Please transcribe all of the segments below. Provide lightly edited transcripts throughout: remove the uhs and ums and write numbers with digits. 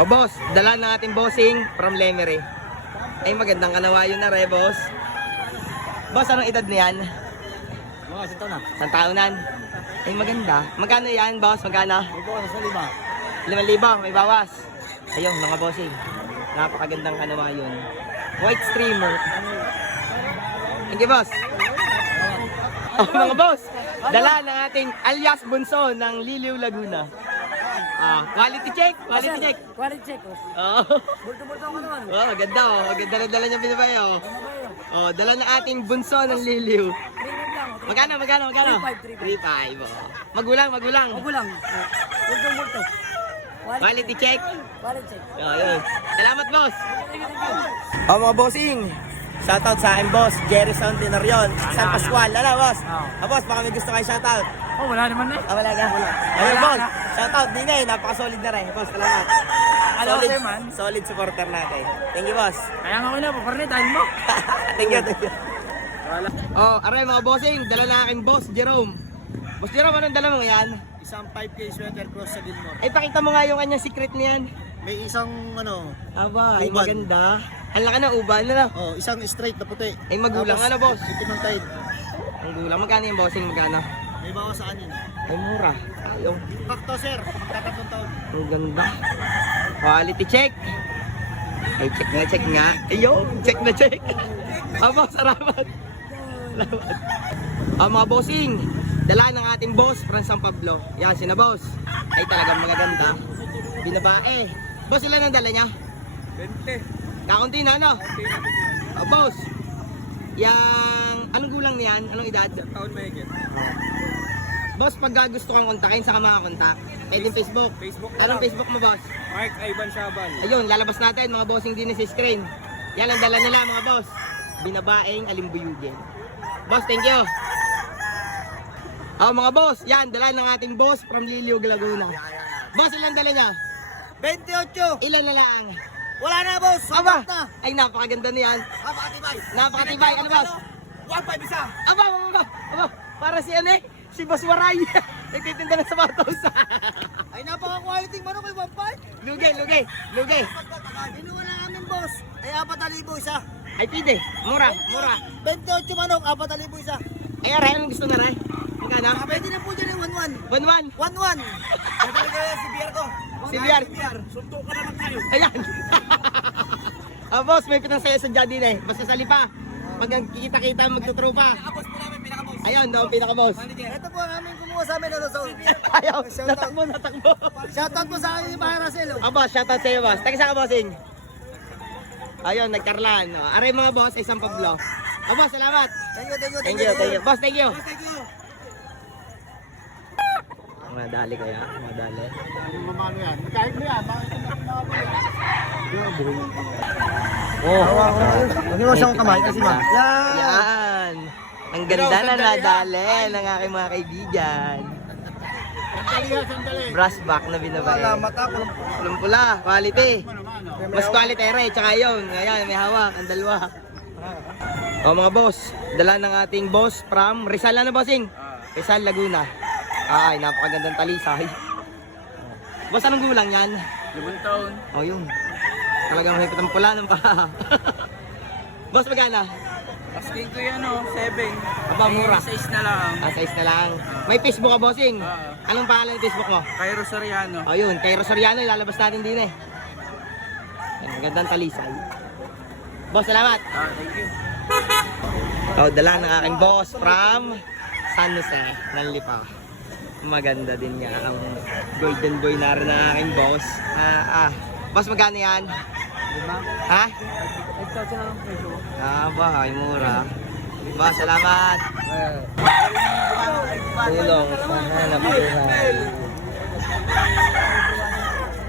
O boss, dala ng ating bossing from Lemery. Ay magandang kanawayo na re, boss. Boss, anong edad niyan? Mga isang taon na. Isang taonan. Ay maganda. Magkano yan, boss? Magkano? May bawas sa 5. 5,000, may bawas. Ayun, mga bossing. Napakagandang kanawayon. White streamer. Thank you, boss. Oh, mga boss, dala ng ating alias Bunso ng Liliw, Laguna. Quality check, quality check. Quality check. Oh. Bulto-bulto ako naman. Oh, maganda oh. Maganda na dala niya binabay oh. Oh, dala ng ating Bunso ng Liliw. 3 lang. Magkano? 3.5. 3.5 oh. Magulang. Ako lang. Bulto-bulto. Quality check. Quality check. Oh, yun. Salamat, boss. Oh, mga bossing. Shoutout sa akin, boss. Jerry Sound Tenorion. San Pascual. Ano, boss? Boss, baka may gusto kayo shoutout. Oh, wala naman na. Wala na. Ayun, boss. Shoutout din eh. Napaka-solid na rin. Boss, salamat. Solid supporter natin. Thank you, boss. Kaya nga ko na, paparnitain mo. Thank you. Oh, aray mga bossing. Dala na aking boss, Jerome. Boss Jerome, anong dala mo yan? Isang 5K sweater cross sa Gilmore. Ay, pakita mo nga yung kanyang secret niyan. May isang Aba, ay Uban. maganda. Ang laki ng uban, ano? isang straight na puti. Ay, magulang, ano, boss? Itim ang tide. Ang gulang. Magkano yung bossing? Magkano? May bawas sa kanin. Ay, mura. Ayaw. Impacto sir, magtatatong taon. Ang ganda. Quality check. Ay, check nga. Ayun, check na check. Boss, salamat. Mga bossing, dala ng ating boss, Franz San Pablo. Yan, sina boss. Ay, talagang magaganda. Binabae. Boss, ilan ang dala niya? 20. Kakunti na, ano? Boss, anong gulang niyan? Anong edad? Taon may higit. Boss, pag gusto kong kontakin, saka makakontak. Pwede Facebook. Facebook na Anong lang. Facebook mo, boss? Mark Ivan Shabal. Ayun, lalabas natin mga bossing din sa screen. Yan ang dala nila mga boss. Binabaeng alimbuyugin. Boss, thank you. Mga boss, yan, dala ng ating boss from Liliw, Laguna. Boss, ilan dala niya? 28. Ilan na lang? Wala na boss. Aba, Sabat na. ay napakaganda niyan. Napakatibay. Napakatibay, ano boss? 1.5 isa. Aba, para si ano eh, si Boss Waray. Nagtitinda ng sapatos. Ay napaka-quality manok ay 1.5. Lugi. Inuwa na namin boss. Ay 4,000 isa. Ay pide, mura. 28 manok, 4,000 isa. Ay aray, anong gusto na ray? Magkano? Pwede na po dyan yung 1-1. 1-1. 1-1. Tatalaga si Bier ko. Si Bier. Sunto ka naman tayo. Ayan. Boss, may pinansaya sa dyan din eh. Basta sa lipa. Pag kikita-kita magtutrupa. Pinaka-boss po namin, pinaka-boss. Ayun, daw pinaka-boss. Ito po ang aming kumuha sa amin. Ayaw, natakbo. Shoutout po sa akin ni Mahara Selo. Boss, shoutout sa'yo, boss. Taga saan ka, bossing? Ayun, nagkarlan. Aray mga boss, ay San Pablo. Boss, salamat. Thank you. Boss, thank you. Thank you. Madali kaya, madali. Ano yan? Kahit mo yan. Hindi mo siyang kamay kasi ma. Yan. Ang ganda na nadali ng aking mga kaibigan. Brass back na binabay. Pula, quality. Mas quality rin, tsaka yun. Ayan, may hawak, ang dalawa. Mga boss, dala ng ating boss from Rizal na bossing. Rizal, Laguna. Ay, napakagandang talisay. Boss, anong gulang yan? 5 taon. Yun. Talagang mahipit ang pula ng pa. Boss, magana? Asking ko yan 7. Aba, mura. 6 na lang. Size na lang. May Facebook ka, bossing? Anong pangalan ng Facebook mo? Kay Rosariano. Yun, kay Rosariano, ilalabas natin din eh. Ang magandang talisay. Boss, salamat. Thank you. Dala ng aking boss from San Jose, ng Lipa. Maganda din nga ang golden boy na rin ng aking boss. Boss, magkano yan? Ha? 5,000 na lang peso. Ay mura. Boss, salamat. Tulong sa hanap buhay.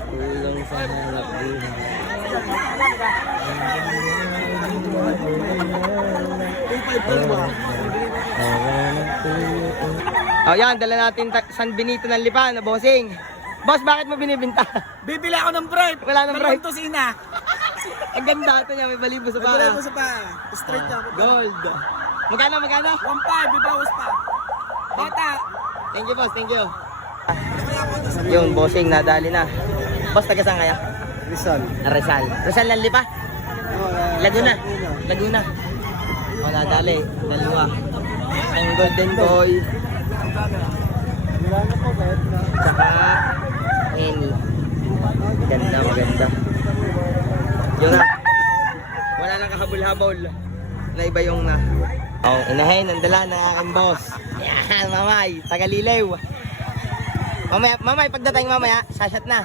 Tulong sa hanap buhay. Yan, dala natin San Benito ng Lipa na bossing. Boss, bakit mo binibinta? Bibili ako ng bribe. Wala nang bribe. Tusina. Ang ganda ito niya, may balibo sa Wala paa. po sa pa. Straight na. Gold. Magkano? 1.5, bibawas pa. Bata. Thank you, boss. Thank you. Yung bossing, nadali na. Boss, taga saan kaya? Rizal. Rizal Lanlipa? Laguna. Laguna. O, nadali. Dalawa. Ang Golden Boy. Tsaka Henny. Ganda, maganda. Yun na. Wala lang kahabol-habol. Na iba yung na. Oh, inahin, ang dala ng aking boss. Yan, mamay. Tagaliliw. Mamay, pagdating mamaya, sashot na.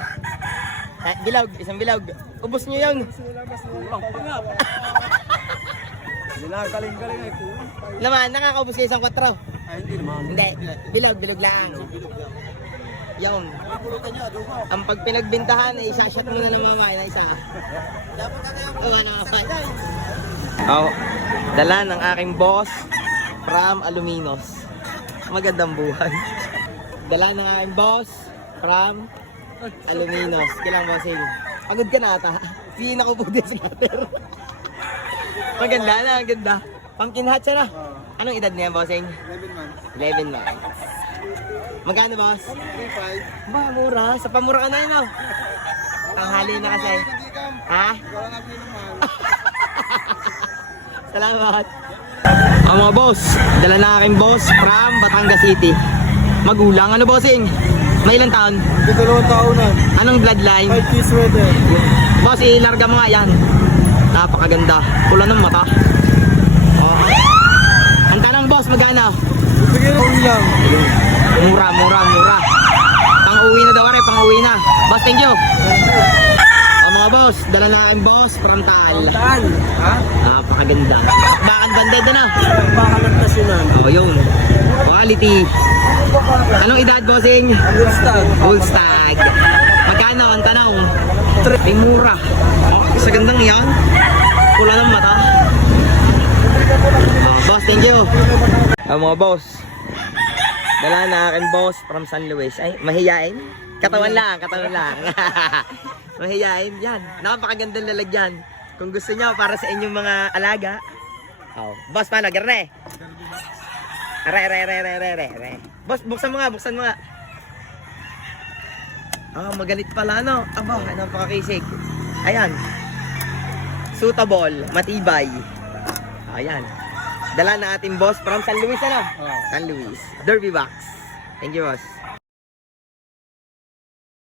Bilog, isang bilog. Ubus nyo yun. Galing-galing ay po. Naman, nakakaubos kayo isang 4. Ay, hindi naman. Hindi, bilog lang. Yun. Ang pag pinagbintahan, isa-shot mo na ng mamay na isa. Oo, naman. Oh, dala ng aking boss from Aluminos. Magandang buhay. Dala ng aking boss from Aluminos. Kailang bossing. Pagod ka na ata. Pihin ako po din sa cutter. Maganda na, ang ganda. Pumpkin hat siya na. Anong edad niya, bossing? 11 months. Magkano, boss? 3.5. Ba, mura. Sa pamura ka na yun, oh. Tanghali na kasi. Ha? Salamat. Ang mga boss, dala na aking boss from Batangas City. Magulang, ano bossing? May ilang taon? 2 taon na. Anong bloodline? 5 piece sweater. Boss, ilarga mo nga yan. Napakaganda. Pula ng mata. Oh. Ang tanong boss, magkano? Bigyan ko lang. Mura. Pang-uwi na daw rin, pang-uwi na. Boss, thank you. Oh, mga boss, dala na aking boss from Taal. Taan. Ha? Napakaganda. Bakang banded na. Baka nagtasunan. Oh, yun. Quality. Anong edad, bossing? Good start. Gold stag. Magkano ang tanong? Ay, mura. Oh, sa gandang yan. Pula ng mata. Oh, boss, thank you. Mga boss. Dala na aking boss from San Luis. Ay, mahiyain. Katawan lang. Mahiyain yan. Napakagandang lalagyan. Kung gusto nyo, para sa inyong mga alaga. Oh, boss, paano? Garne. Re. Boss, buksan mo nga. Ah, magalit pala, no? Aba, napakakisig. Ayan. Suitable, matibay. Ayan. Dala na ating boss from San Luis, ano? San Luis. Derby box. Thank you, boss.